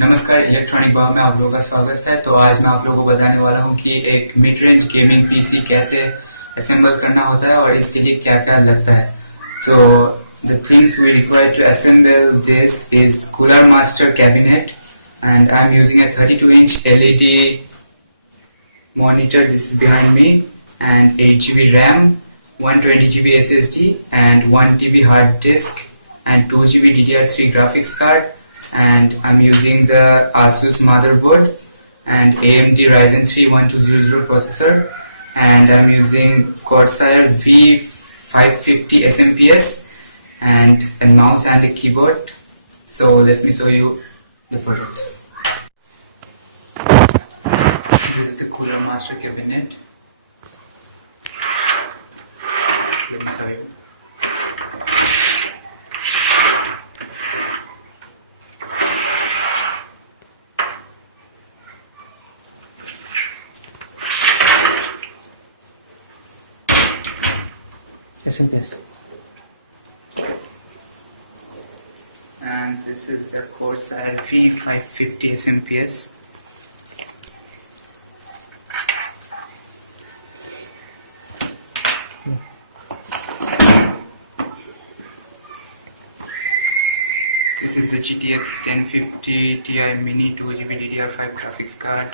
नमस्कार, इलेक्ट्रॉनिक बाव में आप लोगों का स्वागत है। तो आज मैं आप लोगों को बताने वाला हूँ कि एक मिड रेंज गेमिंग पीसी कैसे असेंबल करना होता है और इसके लिए क्या क्या लगता है। तो the things we require to assemble this is Cooler Master cabinet, and I'm using a 32-inch LED monitor. This is behind me, and 8 GB RAM, 120 GB SSD, and 1 TB hard disk, and 2 GB DDR3 graphics card. And I'm using the Asus motherboard and AMD Ryzen 3 1200 processor, and I'm using Corsair V550 SMPS and a mouse and a keyboard. So let me show you the products. This is the Cooler Master cabinet. Let me show you. SMPS. And this is the Corsair V550 SMPS. This is the GTX 1050 Ti Mini 2 GB DDR5 graphics card.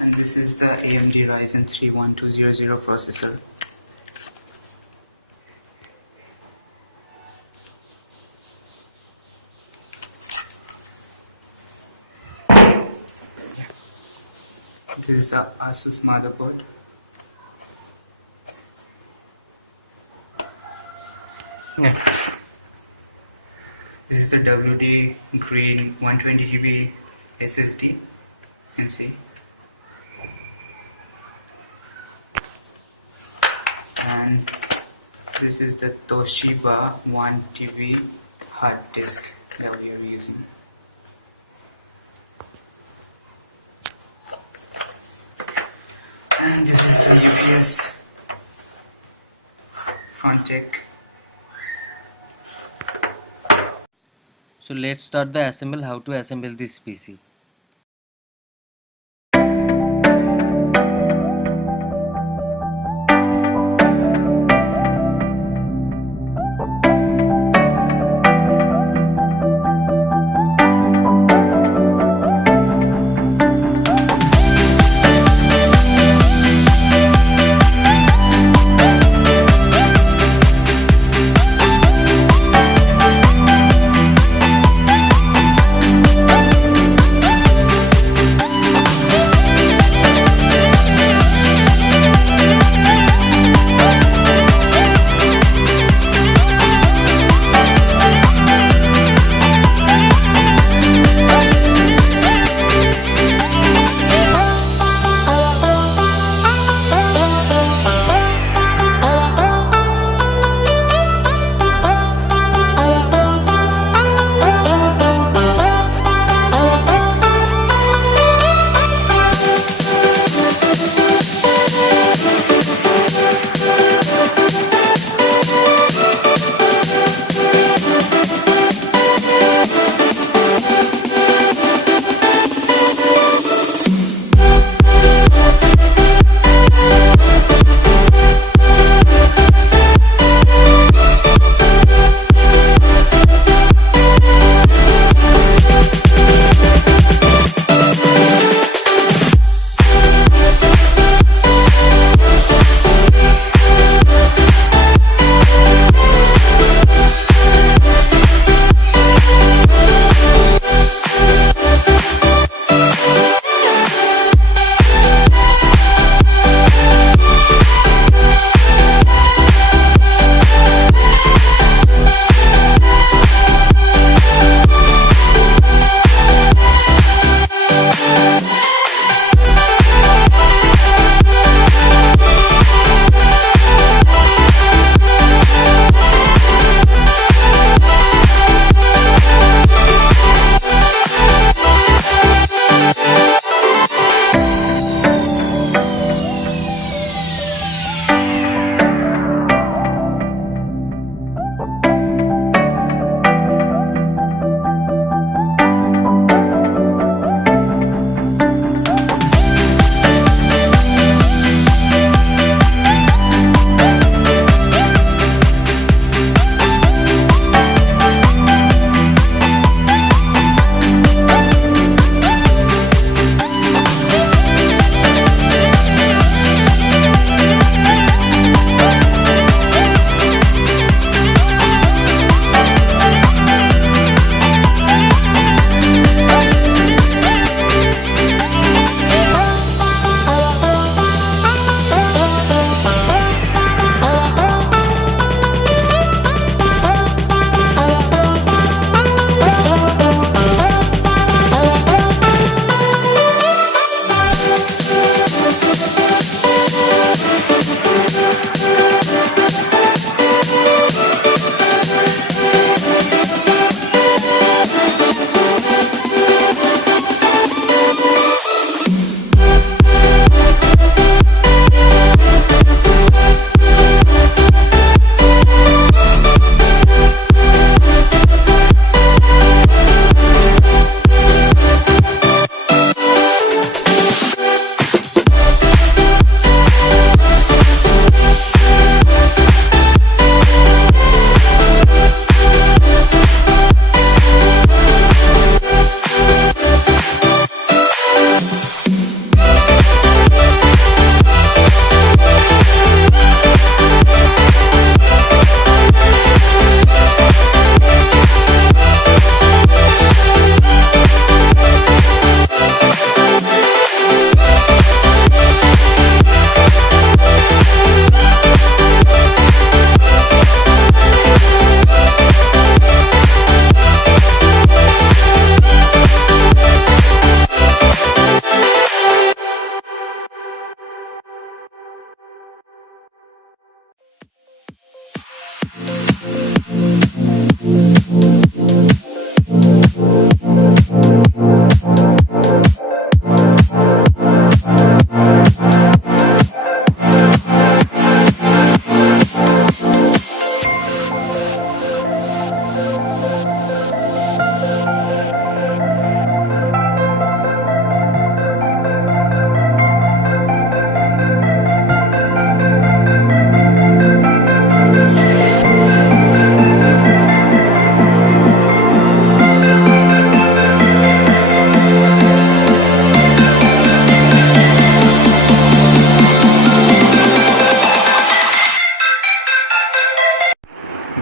And this is the AMD Ryzen 3 1200 processor. This is the Asus motherboard. This is the WD Green 120 GB SSD. You can see. And this is the Toshiba 1 TB hard disk that we are using. And this is the UPS front deck. So let's start the assemble. How to assemble this PC.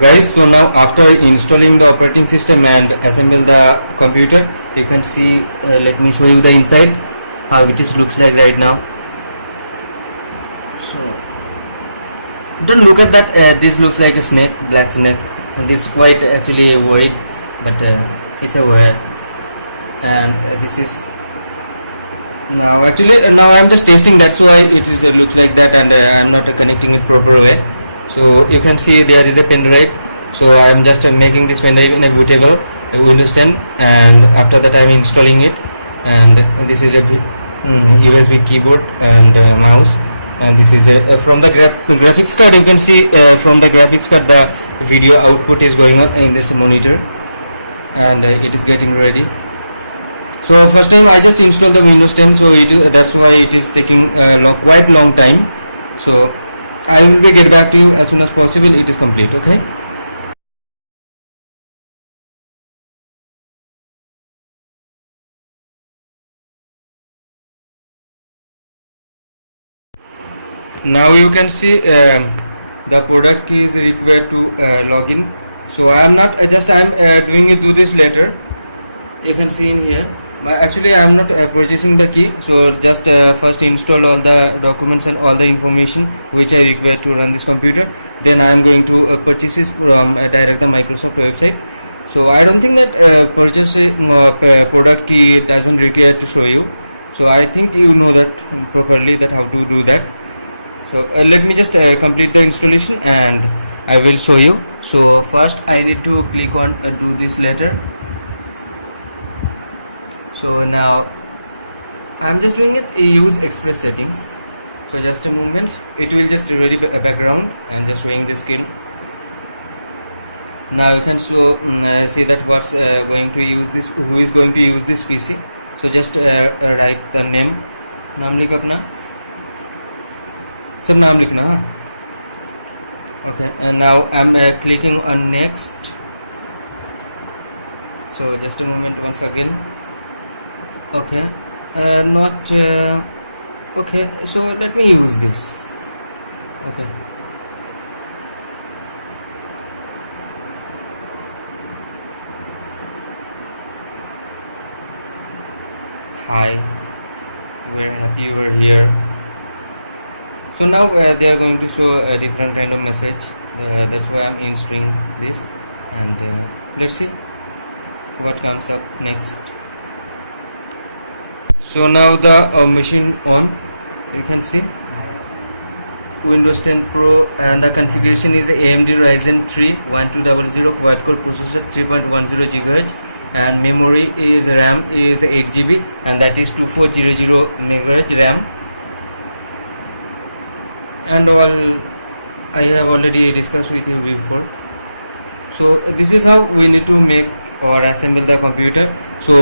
Guys, so now after installing the operating system and assemble the computer, you can see, let me show you the inside how it is looks like right now. So don't look at that, this looks like a snake, black snake, and this is quite actually worried, but it's a wire. And this is now actually now I'm just testing, that's why it is looks like that, and I'm not connecting it proper way. So you can see there is a pen drive, so I am just making this pen drive in a bootable Windows 10, and after that I am installing it. And this is a USB keyboard and mouse, and this is from the graphics card. You can see from the graphics card the video output is going on in this monitor, and it is getting ready. So first time I just installed the Windows 10, so that's why it is taking quite long time. So I will get back to you as soon as possible it is complete, okay? Now you can see the product key is required to log in. So I am not I'm doing it through this letter. You can see in here. But actually I am not purchasing the key, so just first install all the documents and all the information which I require to run this computer. Then I am going to purchase this from direct the Microsoft website. So I don't think that purchasing product key doesn't require to show you. So I think you know that properly, that how to do that. So let me just complete the installation and I will show you. So first I need to click on do this letter. So now I'm just doing it use express settings. So just a moment, it will just ready a background and just showing the screen. Now you can see that what's going to use this, who is going to use this PC. So just write the name, नाम लिख अपना, सब नाम लिखना. Okay, and now I'm clicking on next. So just a moment once again. Okay, okay, so let me use this. Okay, hi, very happy you are here. So now they are going to show a different random message, that's why I'm installing this, and let's see what comes up next. So now the machine on, you can see Windows 10 Pro, and the configuration is AMD Ryzen 3 1200 quad-core processor, 3.10 GHz, and memory is RAM is 8 GB, and that is 2400 MHz RAM. And all I have already discussed with you before. So this is how we need to make or assemble the computer. So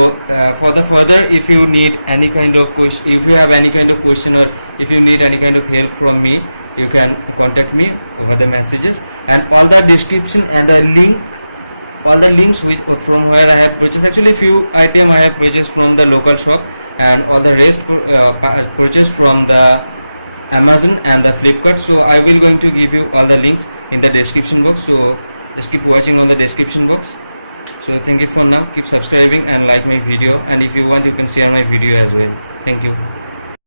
for the further, if you need any kind of question, if you have any kind of question, or if you need any kind of help from me, you can contact me over the messages, and all the description and the link, all the links which from where I have purchased. Actually few item I have purchased from the local shop, and all the rest purchased from the Amazon and the Flipkart. So I will going to give you all the links in the description box, so just keep watching on the description box. So thank you for now, keep subscribing and like my video, and if you want you can share my video as well. Thank you.